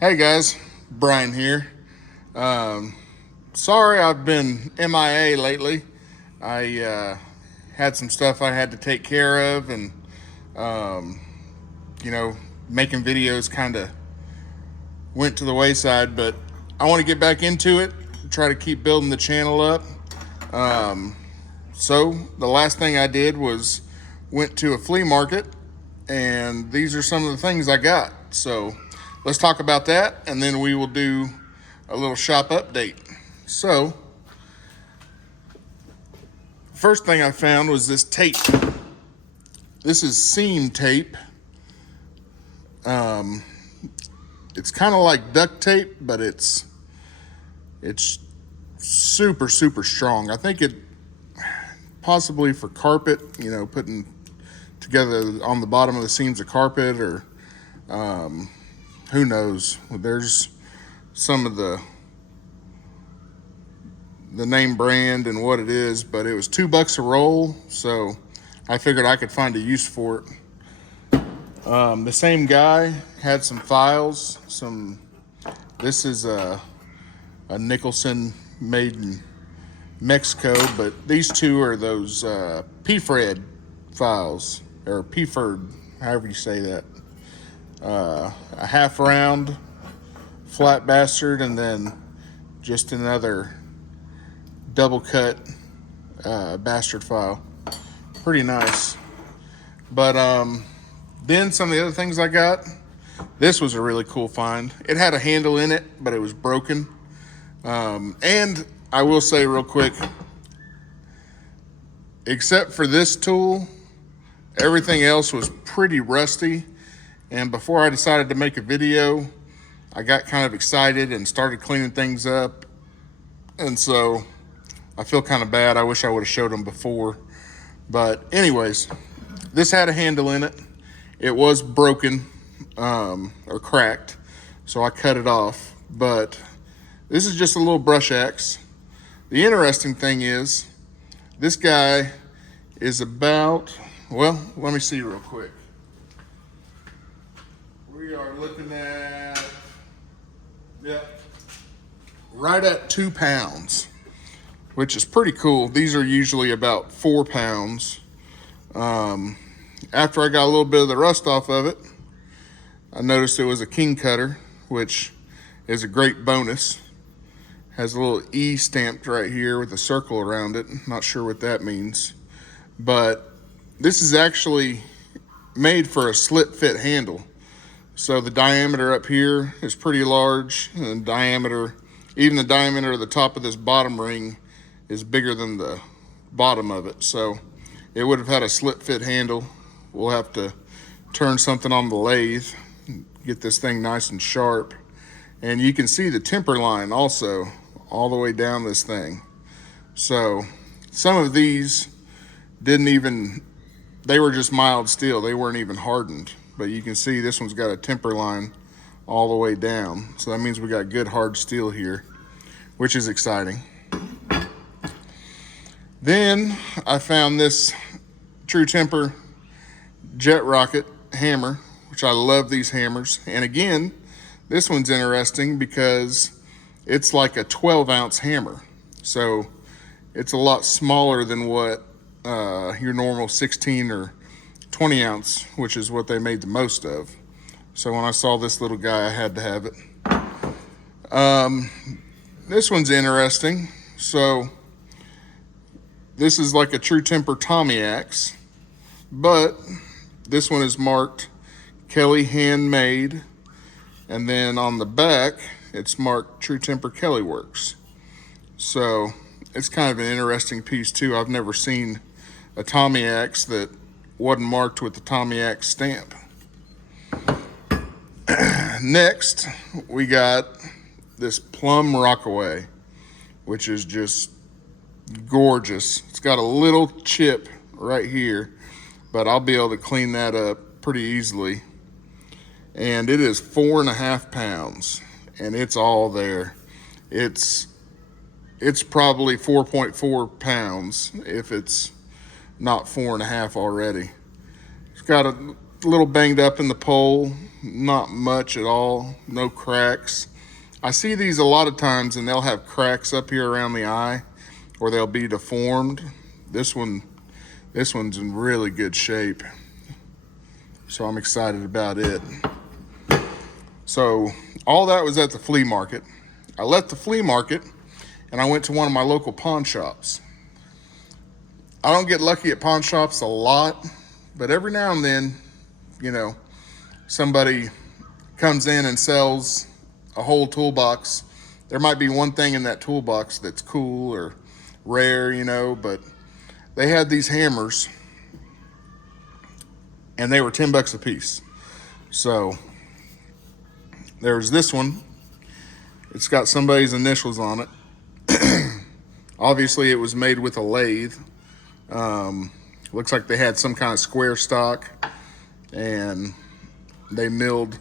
Hey guys, Brian here. Sorry I've been MIA lately. I had some stuff I had to take care of, and um, you know, making videos kind of went to the wayside. But I want to get back into it, try to keep building the channel up. So the last thing I did was went to a flea market, and these are some of the things I got. So let's talk about that, and then we will do a little shop update. So first thing I found was this tape. This is seam tape. It's kind of like duct tape, but it's super strong. I think it possibly for carpet, putting together on the bottom of the seams of carpet, or who knows. There's some of the name brand and what it is, but it was $2 a roll, so I figured I could find a use for it. The same guy had some files. This is a Nicholson made in Mexico, but these two are those PFRED files, or PFRED, however you say that. A half round flat bastard, and then just another double cut bastard file. Pretty nice. But then some of the other things I got, this was a really cool find. It had a handle in it, but it was broken. And I will say real quick, except for this tool, everything else was pretty rusty. And before I decided to make a video, I got kind of excited and started cleaning things up. And so I feel kind of bad. I wish I would have showed them before. But anyways, this had a handle in it. It was broken or cracked, so I cut it off. But this is just a little brush axe. The interesting thing is, this guy is about, well, let me see real quick. We are looking at, right at 2 pounds, which is pretty cool. These are usually about 4 pounds. After I got a little bit of the rust off of it, I noticed it was a king cutter, which is a great bonus. Has a little E stamped right here with a circle around it. Not sure what that means, but this is actually made for a slit fit handle. So the diameter up here is pretty large, and even the diameter of the top of this bottom ring is bigger than the bottom of it. So it would have had a slit fit handle. We'll have to turn something on the lathe, get this thing nice and sharp. And you can see the temper line also all the way down this thing. So some of these they were just mild steel. They weren't even hardened. But you can see this one's got a temper line all the way down. So that means we got good hard steel here, which is exciting. Then I found this True Temper Jet Rocket hammer, which I love these hammers. And again, this one's interesting because it's like a 12-ounce hammer. So it's a lot smaller than what your normal 16 or 20 ounce, which is what they made the most of. So when I saw this little guy, I had to have it. This one's interesting. So this is like a True Temper Tommy axe, but this one is marked Kelly Handmade, and then on the back it's marked True Temper Kelly Works. So it's kind of an interesting piece too. I've never seen a Tommy axe that wasn't marked with the Tommy axe stamp. Next, we got this Plum Rockaway, which is just gorgeous. It's got a little chip right here, but I'll be able to clean that up pretty easily. And it is 4.5 pounds, and it's all there. It's probably 4.4 pounds if it's not 4.5 already. It's got a a little banged up in the pole, not much at all, no cracks. I see these a lot of times and they'll have cracks up here around the eye or they'll be deformed. This one's in really good shape. So I'm excited about it. So all that was at the flea market. I left the flea market and I went to one of my local pawn shops. I don't get lucky at pawn shops a lot, but every now and then, you know, somebody comes in and sells a whole toolbox. There might be one thing in that toolbox that's cool or rare, you know, but they had these hammers and they were $10 a piece. So there's this one. It's got somebody's initials on it. Obviously it was made with a lathe. Looks like they had some kind of square stock and they milled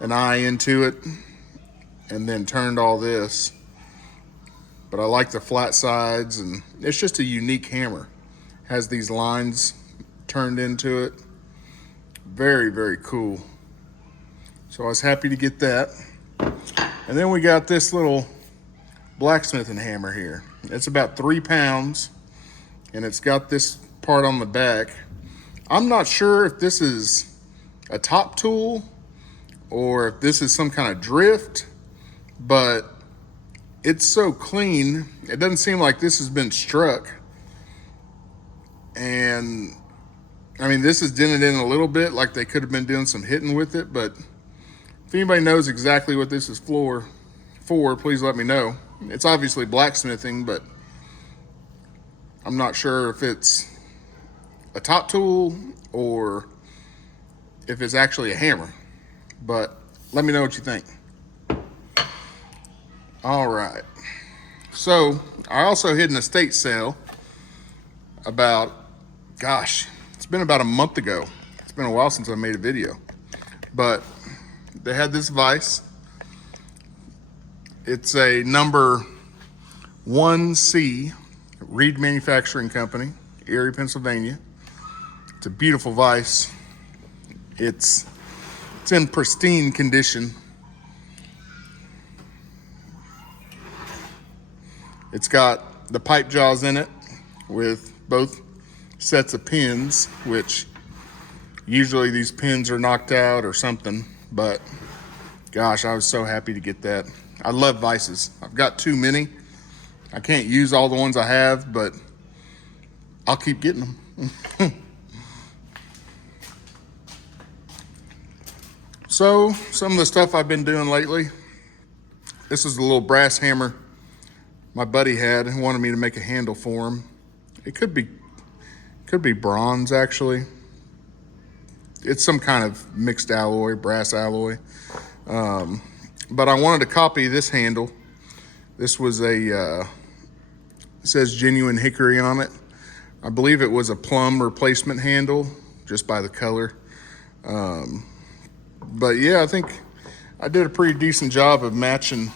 an eye into it and then turned all this. But I like the flat sides and it's just a unique hammer. Has these lines turned into it. Very, very cool. So I was happy to get that. And then we got this little blacksmithing hammer here. It's about 3 pounds and it's got this part on the back. I'm not sure if this is a top tool or if this is some kind of drift, but it's so clean. It doesn't seem like this has been struck. And I mean, this is dented in a little bit, like they could have been doing some hitting with it, but if anybody knows exactly what this is for, please let me know. It's obviously blacksmithing, but I'm not sure if it's a top tool or if it's actually a hammer, but let me know what you think. All right. So I also hit an estate sale about, gosh, it's been about a month ago. It's been a while since I made a video, but they had this vise. It's a number 1C, Reed Manufacturing Company, Erie, Pennsylvania. It's a beautiful vise. It's in pristine condition. It's got the pipe jaws in it with both sets of pins, which usually these pins are knocked out or something, but gosh, I was so happy to get that. I love vices. I've got too many. I can't use all the ones I have, but I'll keep getting them. So some of the stuff I've been doing lately, this is a little brass hammer my buddy had and wanted me to make a handle for him. It could be bronze actually. It's some kind of mixed alloy, brass alloy. But I wanted to copy this handle. This was it says genuine hickory on it. I believe it was a plum replacement handle just by the color. But yeah, I think I did a pretty decent job of matching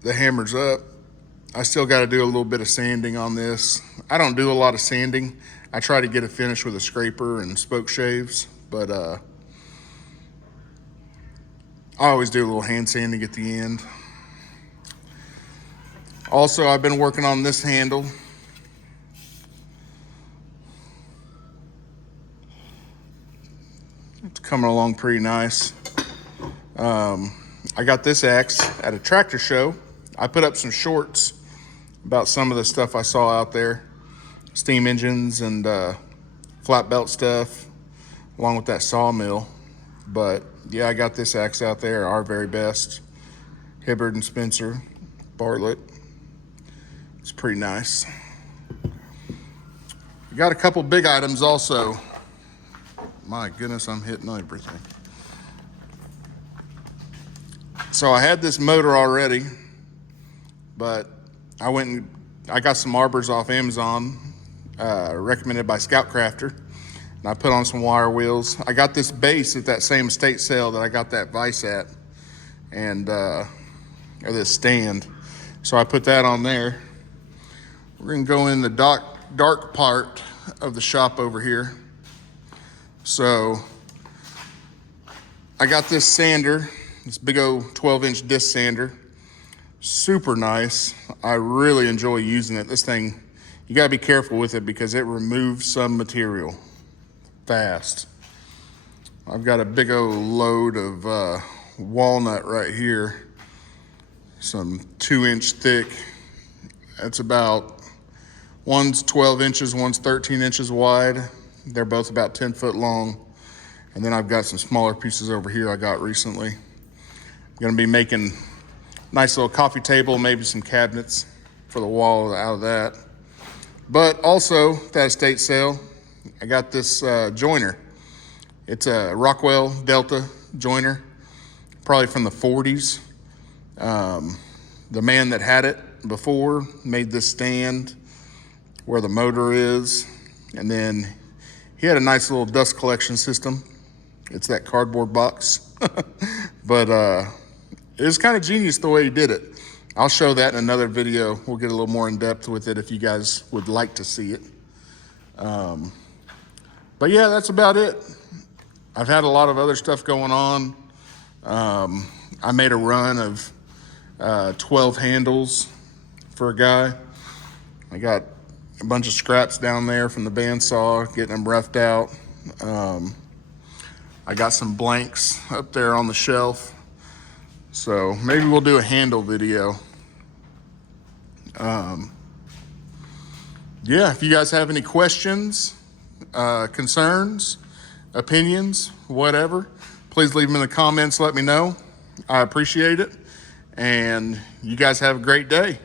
the hammers up. I still got to do a little bit of sanding on this. I don't do a lot of sanding. I try to get it finished with a scraper and spoke shaves, but I always do a little hand sanding at the end. Also, I've been working on this handle. It's coming along pretty nice. I got this axe at a tractor show. I put up some shorts about some of the stuff I saw out there. Steam engines and flat belt stuff, along with that sawmill. But yeah, I got this axe out there, our very best. Hibbard and Spencer, Bartlett. It's pretty nice. We got a couple big items also. My goodness, I'm hitting everything. So I had this motor already, but I got some arbors off Amazon, recommended by Scout Crafter, and I put on some wire wheels. I got this base at that same estate sale that I got that vise at, and or this stand. So I put that on there. We're gonna go in the dark part of the shop over here. So I got this sander, this big old 12-inch disc sander. Super nice. I really enjoy using it. This thing, you gotta be careful with it because it removes some material fast. I've got a big old load of walnut right here. Some 2-inch thick. That's about, one's 12 inches, one's 13 inches wide. They're both about 10 foot long. And then I've got some smaller pieces over here I got recently. I'm gonna be making a nice little coffee table, maybe some cabinets for the wall out of that. But also, that estate sale, I got this joiner. It's a Rockwell Delta joiner, probably from the 40s. The man that had it before made this stand where the motor is, and then he had a nice little dust collection system. It's that cardboard box. But it was kind of genius the way he did it. I'll show that in another video. We'll get a little more in depth with it if you guys would like to see it. But yeah, that's about it. I've had a lot of other stuff going on. I made a run of 12 handles for a guy. I got a bunch of scraps down there from the bandsaw, getting them roughed out. I got some blanks up there on the shelf. So maybe we'll do a handle video. Yeah, if you guys have any questions, concerns, opinions, whatever, please leave them in the comments. Let me know. I appreciate it. And you guys have a great day.